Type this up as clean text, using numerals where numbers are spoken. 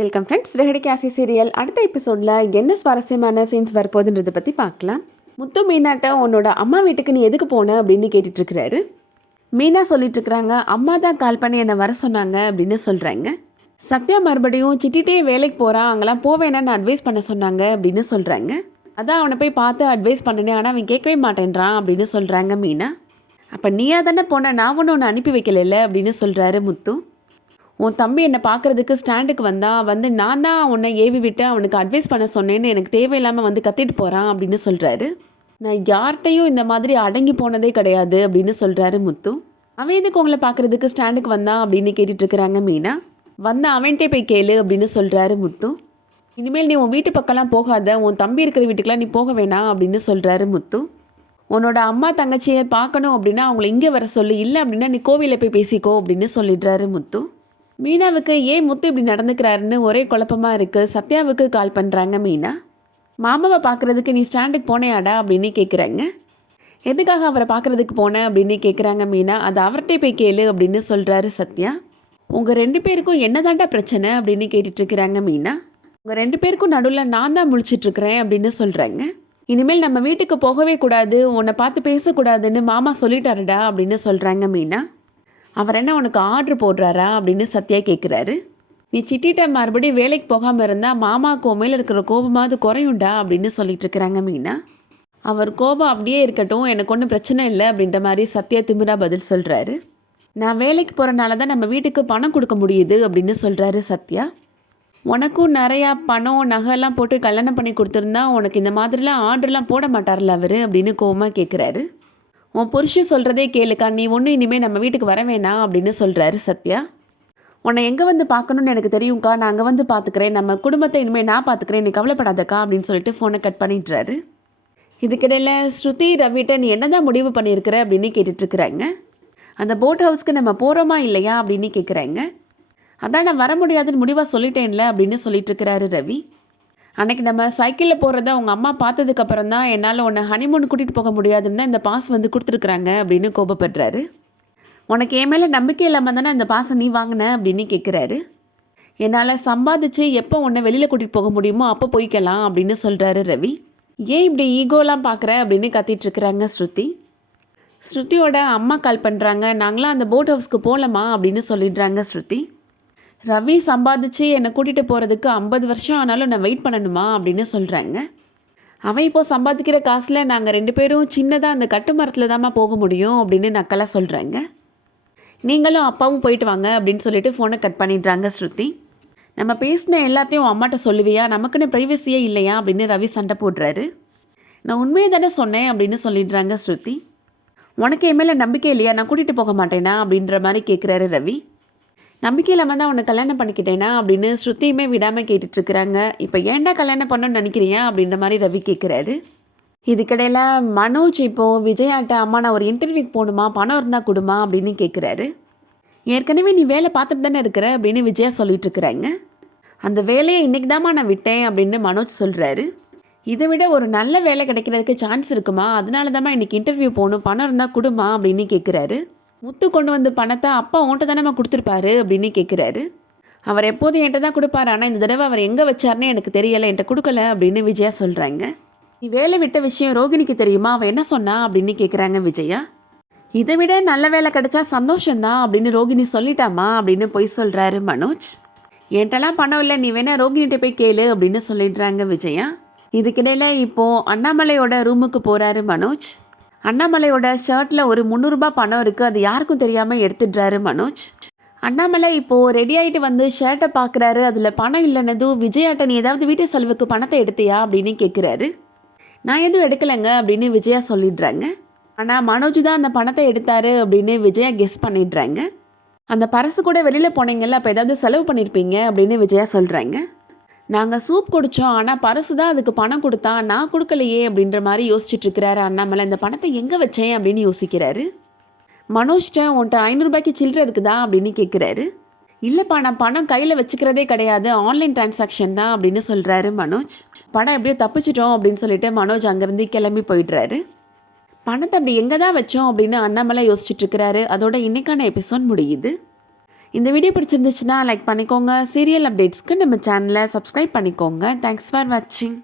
Welcome friends. ரெஹடி கேசி serial அடுத்த எபிசோடில் என்ன சுவாரஸ்யமான சீன்ஸ் வரப்போகுதுன்றதை பற்றி பார்க்கலாம். முத்து மீனாட்ட உன்னோட அம்மா வீட்டுக்கு நீ எதுக்கு போன அப்படின்னு கேட்டுட்ருக்கிறாரு. மீனா சொல்லிட்டுருக்குறாங்க, அம்மா தான் கால் பண்ணி என்னை வர சொன்னாங்க அப்படின்னு சொல்கிறாங்க. சத்யா மறுபடியும் சிட்டிகிட்டே வேலைக்கு போகிறான், அங்கெல்லாம் போவேன்னு அட்வைஸ் பண்ண சொன்னாங்க அப்படின்னு சொல்கிறாங்க. அதான் அவனை போய் பார்த்து அட்வைஸ் பண்ணினேன், ஆனால் அவன் கேட்கவே மாட்டேன்றான் அப்படின்னு சொல்கிறாங்க மீனா. அப்போ நீயா தானே போன, நான் ஒன்று அனுப்பி வைக்கல அப்படின்னு சொல்கிறாரு முத்து. உன் தம்பி என்னை பார்க்குறதுக்கு ஸ்டாண்டுக்கு வந்து நான் தான் உன்னை ஏவி விட்டு அவனுக்கு அட்வைஸ் பண்ண சொன்னேன்னு எனக்கு தேவையில்லாமல் வந்து கத்திட்டு போகிறான் அப்படின்னு சொல்கிறாரு. நான் யார்கிட்டையும் இந்த மாதிரி அடங்கி போனதே கிடையாது அப்படின்னு சொல்கிறாரு முத்து. அவன் எதுக்கு உங்களை பார்க்குறதுக்கு ஸ்டாண்டுக்கு வந்தான் அப்படின்னு கேட்டுட்ருக்குறாங்க மீனா. அவன்கிட்டே போய் கேளு அப்படின்னு சொல்கிறாரு முத்து. இனிமேல் நீ உன் வீட்டு பக்கம்லாம் போகாத, உன் தம்பி இருக்கிற வீட்டுக்கெலாம் நீ போக வேணாம் அப்படின்னு சொல்கிறாரு முத்து. உன்னோட அம்மா தங்கச்சியை பார்க்கணும் அப்படின்னா அவங்கள இங்கே வர சொல்லு, இல்லை அப்படின்னா நீ கோவிலில் போய் பேசிக்கோ அப்படின்னு சொல்லிடுறாரு முத்து. மீனாவுக்கு ஏன் முத்து இப்படி நடந்துக்கிறாருன்னு ஒரே குழப்பமாக இருக்குது. சத்யாவுக்கு கால் பண்ணுறாங்க மீனா. மாமாவை பார்க்குறதுக்கு நீ ஸ்டாண்டுக்கு போனேயாடா அப்படின்னு கேட்குறாங்க. எதுக்காக அவரை பார்க்குறதுக்கு போனேன் அப்படின்னு கேட்குறாங்க மீனா. அது அவர்கிட்டே போய் கேளு அப்படின்னு சொல்கிறாரு சத்யா. உங்கள் 2 பேருக்கும் என்ன தாண்டா பிரச்சனை அப்படின்னு கேட்டுட்ருக்குறாங்க மீனா. உங்கள் 2 பேருக்கும் நடுவில் நான் தான் முழிச்சிட்ருக்கிறேன் அப்படின்னு சொல்கிறாங்க. இனிமேல் நம்ம வீட்டுக்கு போகவே கூடாது, உன்னை பார்த்து பேசக்கூடாதுன்னு மாமா சொல்லிட்டாருடா அப்படின்னு சொல்கிறாங்க மீனா. அவர் என்ன உனக்கு ஆர்டர் போடுறாரா அப்படின்னு சத்யா கேட்குறாரு. நீ சிட்டிட்ட மறுபடியும் வேலைக்கு போகாமல் இருந்தால் மாமாவுக்கு மேலே இருக்கிற கோபமாவது குறையுண்டா அப்படின்னு சொல்லிட்டு இருக்கிறாங்க மீனா. அவர் கோபம் அப்படியே இருக்கட்டும், எனக்கு ஒன்றும் பிரச்சனை இல்லை அப்படின்ற மாதிரி சத்யா திமிரா பதில் சொல்கிறாரு. நான் வேலைக்கு போகிறனால தான் நம்ம வீட்டுக்கு பணம் கொடுக்க முடியுது அப்படின்னு சொல்கிறாரு சத்யா. உனக்கும் நிறையா பணம் நகைலாம் போட்டு கல்யாணம் பண்ணி கொடுத்துருந்தா உனக்கு இந்த மாதிரிலாம் ஆர்டர்லாம் போட மாட்டார்ல அவர் அப்படின்னு கோபமாக கேட்குறாரு. உன் புருஷன் சொல்கிறதே கேளுக்கா, நீ ஒன்று இனிமேல் நம்ம வீட்டுக்கு வர வேணாம் அப்படின்னு சொல்கிறாரு சத்யா. உன்னை எங்கே வந்து பார்க்கணுன்னு எனக்கு தெரியும்க்கா, நான் அங்கே வந்து பார்த்துக்கிறேன், நம்ம குடும்பத்தை இனிமேல் நான் பார்த்துக்கிறேன், நீ கவலைப்படாதக்கா அப்படின்னு சொல்லிட்டு ஃபோனை கட் பண்ணிடுறாரு. இதுக்கிடையில் ஸ்ருதி ரவிட்ட நீ என்ன தான் முடிவு பண்ணியிருக்கிற அப்படின்னு கேட்டுட்ருக்குறாங்க. அந்த போட் ஹவுஸ்க்கு நம்ம போகிறோமா இல்லையா அப்படின்னு கேட்குறாங்க. அதான் நான் வர முடியாதுன்னு முடிவாக சொல்லிட்டேன்ல அப்படின்னு சொல்லிட்டுருக்கிறாரு ரவி. அன்றைக்கி நம்ம சைக்கிளில் போகிறத அவங்க அம்மா பார்த்ததுக்கப்புறம் தான் என்னால் உன்னை ஹனிமூன் கூட்டிகிட்டு போக முடியாதுன்னு தான் இந்த பாஸ் வந்து கொடுத்துருக்குறாங்க அப்படின்னு கோபப்படுறாரு. உனக்கு என் மேலே நம்பிக்கை இல்லாமல் தானே இந்த பாஸை நீ வாங்கின அப்படின்னு கேட்குறாரு. என்னால் சம்பாதிச்சு எப்போ உன்னை வெளியில் கூட்டிகிட்டு போக முடியுமோ அப்போ போய்க்கலாம் அப்படின்னு சொல்கிறாரு ரவி. ஏன் இப்படி ஈகோலாம் பார்க்குற அப்படின்னு கத்திட்டுருக்குறாங்க ஸ்ருதி. ஸ்ருதியோட அம்மா கால் பண்ணுறாங்க. நாங்களாம் அந்த போட் ஹவுஸ்க்கு போகலாமா அப்படின்னு சொல்லிடுறாங்க ஸ்ருதி. ரவி சம்பாதிச்சு என்னை கூட்டிகிட்டு போகிறதுக்கு 50 வருஷம் ஆனாலும் நான் வெயிட் பண்ணணுமா அப்படின்னு சொல்கிறாங்க. அவன் இப்போது சம்பாதிக்கிற காசில் நாங்கள் 2 பேரும் சின்னதாக அந்த கட்டு மரத்தில் தாம்மா போக முடியும் அப்படின்னு நக்கலாக சொல்கிறாங்க. நீங்களும் அப்பாவும் போயிட்டு வாங்க அப்படின்னு சொல்லிட்டு ஃபோனை கட் பண்ணிடுறாங்க ஸ்ருதி. நம்ம பேசின எல்லாத்தையும் அம்மாட்ட சொல்லுவியா, நமக்குன்னு ப்ரைவசியே இல்லையா அப்படின்னு ரவி சண்டை போடுறாரு. நான் உண்மையை தானே சொன்னேன் அப்படின்னு சொல்லிடுறாங்க ஸ்ருதி. உனக்கு என் மேலே நம்பிக்கை இல்லையா, நான் கூட்டிகிட்டு போக மாட்டேனா அப்படின்ற மாதிரி கேட்குறாரு ரவி. நம்பிக்கை இல்லாமல் தான் உன்னை கல்யாணம் பண்ணிக்கிட்டேனா அப்படின்னு ஸ்ருதியுமே விடாமல் கேட்டுட்ருக்குறாங்க. இப்போ ஏன்டா கல்யாணம் பண்ணணும்னு நினைக்கிறியா அப்படின்ற மாதிரி ரவி கேட்குறாரு. இதுக்கிடையில் மனோஜ் இப்போது விஜயாட்ட அம்மா நான் ஒரு இன்டர்வியூக்கு போகணுமா, பணம் இருந்தால் கொடுமா அப்படின்னு கேட்குறாரு. ஏற்கனவே நீ வேலை பார்த்துட்டு தானே இருக்கிற அப்படின்னு விஜயா சொல்லிட்டுருக்குறாங்க. அந்த வேலையை இன்றைக்கி தாம்மா நான் விட்டேன் அப்படின்னு மனோஜ் சொல்கிறாரு. இதை விட ஒரு நல்ல வேலை கிடைக்கிறதுக்கு சான்ஸ் இருக்குமா, அதனால தாம்மா இன்றைக்கி இன்டர்வியூ போகணும், பணம் இருந்தால் கொடுமா அப்படின்னு கேட்குறாரு. முத்து கொண்டு வந்து பணத்தை அப்பா உன்ட்ட தானே கொடுத்துருப்பாரு அப்படின்னு கேட்குறாரு. அவர் எப்போதும் என்கிட்ட தான் கொடுப்பாரு, ஆனால் இந்த தடவை அவர் எங்கே வச்சார்னே எனக்கு தெரியலை, என்கிட்ட கொடுக்கல அப்படின்னு விஜயா சொல்கிறாங்க. நீ வேலை விட்ட விஷயம் ரோகிணிக்கு தெரியுமா, அவள் என்ன சொன்னா அப்படின்னு கேட்குறாங்க விஜயா. இதை விட நல்ல வேலை கிடைச்சா சந்தோஷந்தான் அப்படின்னு ரோகிணி சொல்லிட்டாமா அப்படின்னு போய் சொல்கிறாரு மனோஜ். என்கிட்டலாம் பணம் இல்லை, நீ வேணா ரோகிணிகிட்ட போய் கேளு அப்படின்னு சொல்லிடுறாங்க விஜயா. இதுக்கிடையில் இப்போது அண்ணாமலையோட ரூமுக்கு போகிறாரு மனோஜ். அண்ணாமலையோட ஷர்ட்டில் ஒரு 300 ரூபாய் பணம் இருக்குது, அது யாருக்கும் தெரியாமல் எடுத்துடுறாரு மனோஜ். அண்ணாமலை இப்போது ரெடி ஆகிட்டு வந்து ஷர்ட்டை பார்க்குறாரு. அதில் பணம் இல்லைன்னதும் விஜயாட்ட நீ ஏதாவது வீட்டு செலவுக்கு பணத்தை எடுத்தியா அப்படின்னு கேட்குறாரு. நான் எதுவும் எடுக்கலைங்க அப்படின்னு விஜயா சொல்லிடுறாங்க. ஆனால் மனோஜ் தான் அந்த பணத்தை எடுத்தாரு அப்படின்னு விஜயா கெஸ் பண்ணிடுறாங்க. அந்த பரசு கூட வெளியில் போனீங்கல்ல, அப்போ ஏதாவது செலவு பண்ணியிருப்பீங்க அப்படின்னு விஜயா சொல்கிறாங்க. நாங்கள் சூப் குடித்தோம், ஆனால் பரசு தான் அதுக்கு பணம் கொடுத்தான், நான் கொடுக்கலையே அப்படின்ற மாதிரி யோசிச்சுட்ருக்கிறாரு அண்ணாமலை. இந்த பணத்தை எங்கே வச்சேன் அப்படின்னு யோசிக்கிறாரு. மனோஜ்ட்ட உன்ட்ட 500 ரூபாய்க்கு சில்லறை இருக்குதா அப்படின்னு கேட்குறாரு. இல்லைப்பா, நான் பணம் கையில் வச்சுக்கிறதே கிடையாது, ஆன்லைன் டிரான்சாக்ஷன் தான் அப்படின்னு சொல்கிறாரு மனோஜ். பணம் எப்படியோ தப்பிச்சிட்டோம் அப்படின்னு சொல்லிட்டு மனோஜ் அங்கேருந்து கிளம்பி போயிடுறாரு. பணத்தை அப்படி எங்கே தான் வச்சோம் அப்படின்னு அண்ணாமலை யோசிச்சுட்ருக்கிறாரு. அதோட இன்றைக்கான எபிசோட் முடியுது. இந்த வீடியோ பிடிச்சிருந்துச்சுன்னா லைக் பண்ணிக்கோங்க. சீரியல் அப்டேட்ஸ்க்கு நம்ம சேனலை சப்ஸ்கிரைப் பண்ணிக்கோங்க. தேங்க்ஸ் ஃபார் வாட்சிங்.